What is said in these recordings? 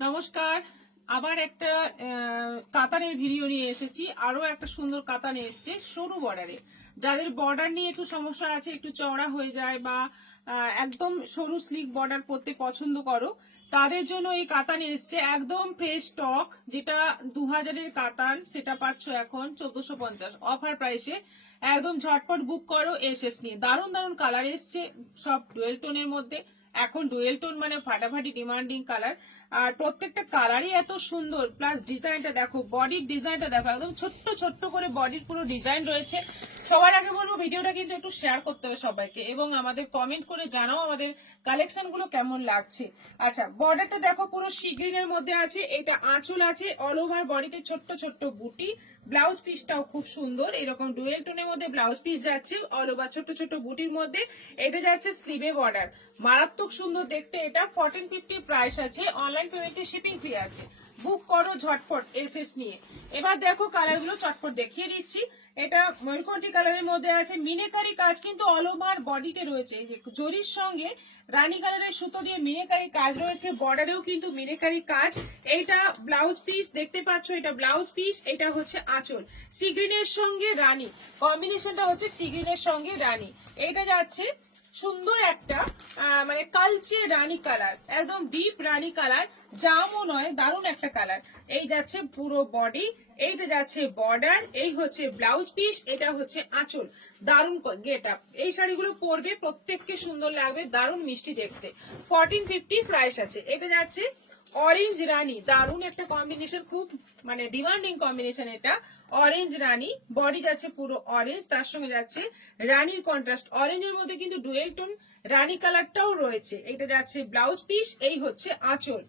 নমস্কার। আবার একটা কাতানের ভিডিও নিয়ে এসেছি। আরো একটা সুন্দর কাতান এসছে সরু বর্ডারে। যাদের বর্ডার নিয়ে একটু সমস্যা আছে, একটু চওড়া হয়ে যায় বা একদম সরু স্লিক বর্ডার পরতে পছন্দ করো, তাদের জন্য এই কাতান এসছে একদম ফ্রেশ স্টক। যেটা 2000-এর কাতান, সেটা পাচ্ছ এখন 1450 অফার প্রাইসে। একদম ঝটপট বুক করো এসএস নিয়ে। দারুণ দারুণ কালার এসছে, সব ডুয়েল টোনের মধ্যে। এখন ডুয়েল টোন মানে ফাটাফাটি ডিমান্ডিং কালার, আর প্রত্যেকটা কালারই এত সুন্দর। প্লাস ডিজাইনটা দেখো, বডির ডিজাইনটা দেখো, একদম ছোট্ট ছোট্ট করে বডির পুরো ডিজাইন রয়েছে। সবার আগে বলবো ভিডিওটা কিন্তু একটু শেয়ার করতে হবে সবাইকে, এবং আমাদের কমেন্ট করে জানাও আমাদের কালেকশন গুলো কেমন লাগছে। আচ্ছা, বর্ডারটা দেখো পুরো সি গ্রিনের মধ্যে আছে। এটা আঁচল আছে, অল ওভার বডিতে ছোট্ট ছোট্ট বুটি। ব্লাউজ পিসটাও খুব সুন্দর, এরকম ডুয়েল টোনের মধ্যে ব্লাউজ পিস যাচ্ছে অল ওভার ছোট্ট ছোট্ট বুটির মধ্যে। এটা যাচ্ছে স্লিভে বর্ডার, মারাত্মক সুন্দর দেখতে। এটা 1450 প্রাইস আছে, অনলাইন পেমেন্টে শিপিং ফ্রি আছে। বুক করো ঝটপট এসএস নিয়ে। এবার দেখো কালারগুলো চটপট দেখিয়ে দিচ্ছি। এটা ময়ূরকণ্ঠী কালারের মধ্যে আছে, মিনেকারি কাজ কিন্তু অল ওভার বডিতে রয়েছে। এই যে জরির সঙ্গে রানী কালারের সুতো দিয়ে মিনেকারি কাজ রয়েছে, বর্ডারেও কিন্তু মিনেকারি কাজ। এইটা ব্লাউজ পিস দেখতে পাচ্ছ, এটা ব্লাউজ পিস, এটা হচ্ছে আঁচল। সি গ্রিনের সঙ্গে রানী কম্বিনেশনটা হচ্ছে, সি গ্রিনের সঙ্গে রানী। এইটা যাচ্ছে সুন্দর একটা মানে কালচে রানী কালার, একদম ডিপ রানী কালার, জামও নয়, দারুণ একটা কালার। এই যাচ্ছে পুরো বডি, এইটা যাচ্ছে বর্ডার, এই হচ্ছে ব্লাউজ পিস, এটা হচ্ছে আঁচল। দারুণ গেট আপ। এই শাড়িগুলো পরবে, প্রত্যেককে সুন্দর লাগবে, দারুণ মিষ্টি দেখতে। 1450 প্রাইস আছে। এটা যাচ্ছে অরেঞ্জ রানী, দারুণ একটা কম্বিনেশন, খুব মানে ডিমান্ডিং কম্বিনেশন এটা। অরেঞ্জ রানী, বডি যাচ্ছে পুরো অরেঞ্জ, তার সঙ্গে যাচ্ছে রানীর কন্ট্রাস্ট। অরেঞ্জের মধ্যে কিন্তু ডুয়েল টোন রানী কালারটাও রয়েছে। এটা যাচ্ছে ব্লাউজ পিস, এই হচ্ছে আঁচল।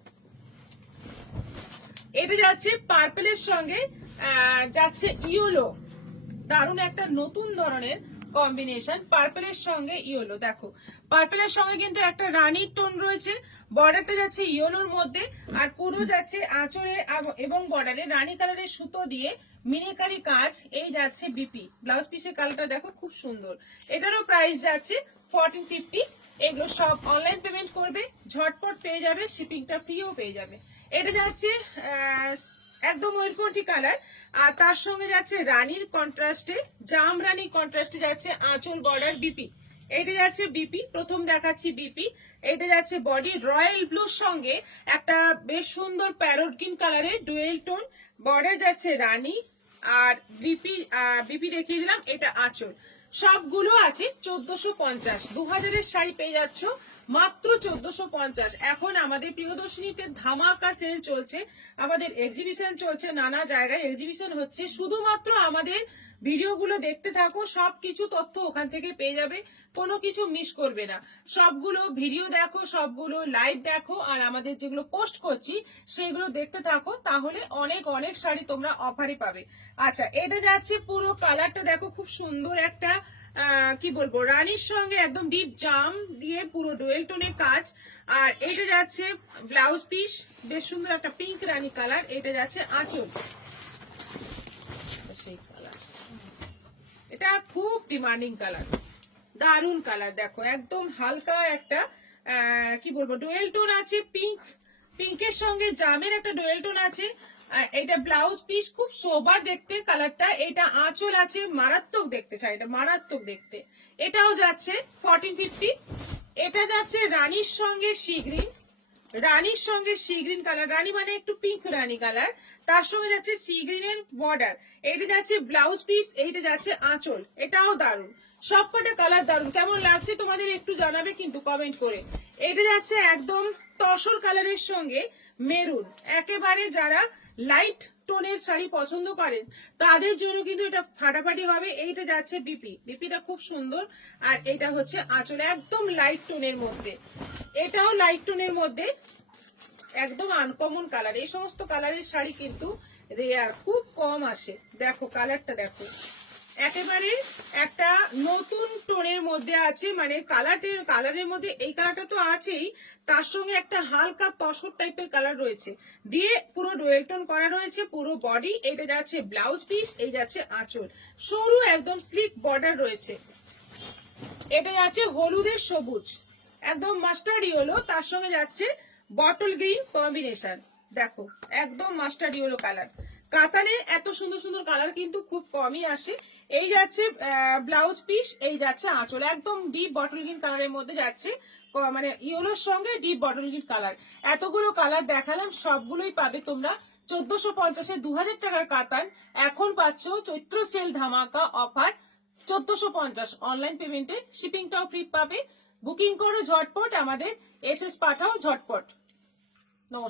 এটা যাচ্ছে পার্পেলের সঙ্গে যাচ্ছে ইয়েলো, দারুণ একটা নতুন ধরনের কম্বিনেশন। পার্পেলের সঙ্গে ইয়েলো, দেখো পার্পেলের সঙ্গে কিন্তু একটা রানীর টোন রয়েছে। বর্ডারটা যাচ্ছে ইয়েলোর মধ্যে, আর পুরো যাচ্ছে আঁচড়ে এবং বর্ডারে রানী কালারের সুতো দিয়ে মিনিকারি কাজ। এই যাচ্ছে বিপি, ব্লাউজ পিসের কালারটা দেখো খুব সুন্দর। এটারও প্রাইস যাচ্ছে 1450। এগুলো সব অনলাইন পেমেন্ট করবে, ঝটপট পেয়ে যাবে, শিপিংটা ফ্রিও পেয়ে যাবে। এটা যাচ্ছে একদম ময়ূরকণ্ঠী কালার, আর তার সঙ্গে যাচ্ছে রানীর কন্ট্রাস্টে, জাম রানী কন্ট্রাস্টে যাচ্ছে আঁচল বর্ডার বিপি। এইটা যাচ্ছে বিপি, প্রথম দেখাচ্ছি বিপি। এটা যাচ্ছে বডি রয়্যাল ব্লুর সঙ্গে একটা বেশ সুন্দর প্যারোট গ্রিন কালারের ডুয়েল টোন। বর্ডার যাচ্ছে রানী, আর বিপি বিপি দেখিয়ে দিলাম। এটা আঁচল। সবগুলো আছে 1450। 2000-এর শাড়ি পেয়ে যাচ্ছ মাত্র 1450। এখন আমাদের প্রিয়দর্শিনীতে ধামাকা সেল চলছে, আমাদের এক্সিবিশন চলছে, নানা জায়গায় এক্সিবিশন হচ্ছে। শুধুমাত্র আমাদের ভিডিওগুলো দেখতে থাকো, সবকিছু তথ্য ওখান থেকে পেয়ে যাবে, কোনো কিছু মিস করবে না। সবগুলো ভিডিও দেখো, সবগুলো লাইভ দেখো, আর আমাদের যেগুলো পোস্ট করছি সেগুলো দেখতে থাকো, তাহলে অনেক অনেক শাড়ি তোমরা অফারে পাবে। আচ্ছা, এটা যাচ্ছে পুরো কালারটা দেখো, খুব সুন্দর একটা কি বলবো, রানীর সঙ্গে একদম ডিপ জাম দিয়ে পুরো ডুয়েল টোনে কাজ। আর এটা যাচ্ছে ব্লাউজ পিস, বেশ সুন্দর একটা পিঙ্ক রানী কালার। এটা যাচ্ছে আঁচল, সেই কালার, এটা খুব ডিমান্ডিং কালার, দারুন কালার। দেখো একদম হালকা একটা কি বলবো ডুয়েল টোন আছে, পিঙ্ক, পিঙ্কের সঙ্গে জামের একটা ডুয়েল টোন আছে। এটা ব্লাউজ পিস, খুব সোবার দেখতে কালারটা। এটা আঁচল আছে, মারাত্মক দেখতে শাড়িটা, মারাত্মক দেখতে। এটাও যাচ্ছে 1450। এটা যাচ্ছে রানীর সঙ্গে সি গ্রিন, রানীর সঙ্গে সি গ্রিন কালার, রানী মানে একটু পিঙ্ক রানী কালার, তার সঙ্গে যাচ্ছে সি গ্রিনের বর্ডার। এটা যাচ্ছে ব্লাউজ পিস, এইটা যাচ্ছে আঁচল। এটাও দারুন, সবকটা কালার দারুন। কেমন লাগছে তোমাদের একটু জানাবে কিন্তু কমেন্ট করে। এটা যাচ্ছে একদম তসর কালারের সঙ্গে মেরুন, একেবারে যারা লাইট টোনের শাড়ি পছন্দ করেন তাদের জন্য কিন্তু এটা ফাটাফাটি হবে। এইটা যাচ্ছে বিপি, বিপিটা খুব সুন্দর। আর এটা হচ্ছে আঁচল, একদম লাইট টোনের মধ্যে। এটাও লাইট টোনের মধ্যে, একদম আনকমন কালার। এই সমস্ত কালারের শাড়ি কিন্তু রেয়ার, খুব কম আসে। দেখো কালারটা দেখো, একেবারে একটা নতুন টোনের মধ্যে আছে, মানে কালারের মধ্যে এই কালারটা তো আছেই, তার সঙ্গে একটা হালকা তসর টাইপের কালার রয়েছে, দিয়ে পুরো ডুয়েল টোন করা রয়েছে পুরো বডি। এটা যাচ্ছে ব্লাউজ পিস, এই যাচ্ছে আঁচল, সরু একদম স্লিক বর্ডার রয়েছে। এটা যাচ্ছে হলুদের সবুজ, একদম মাস্টার্ড ইয়েলো, তার সঙ্গে যাচ্ছে বটল গ্রিন কম্বিনেশন। দেখো একদম মাস্টার্ড ইয়েলো কালার। কাতানে এত সুন্দর সুন্দর কালার কিন্তু খুব কমই আসে। এই যাচ্ছে ব্লাউজ পিস, এই যাচ্ছে আঁচল, একদম ডিপ বটল গ্রিন কালারের মধ্যে যাচ্ছে, মানে ইয়েলোর সঙ্গে ডিপ বটল গ্রিন কালার। এতগুলো কালার দেখালাম, সবগুলোই পাবে তোমরা 1450-এ 2000 টাকার কাতান এখন পাচ্ছ চৈত্র সেল ধামাকা অফার 1450 অনলাইন পেমেন্টে। শিপিংটাও ফ্রি পাবে। বুকিং করো ঝটপট, আমাদের এসএস পাঠাও ঝটপট।